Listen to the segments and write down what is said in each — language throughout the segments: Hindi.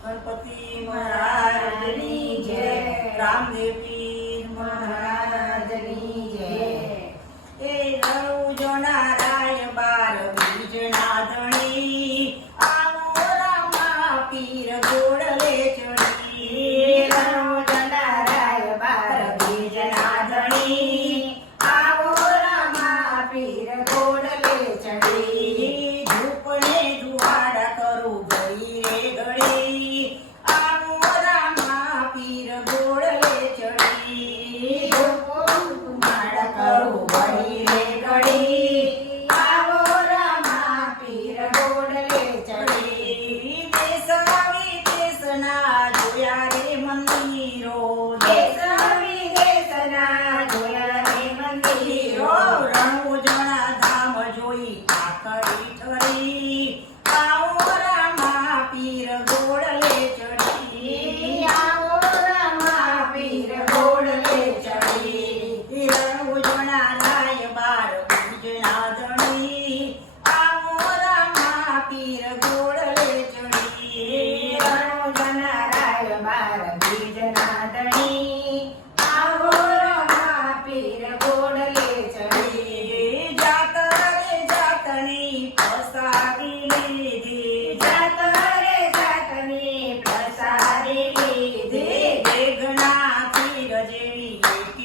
ગણપતિ મહારાજની જય રામદેવ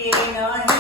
you know.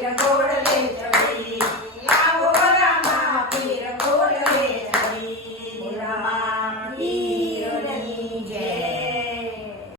ಗಿರಗೋಡ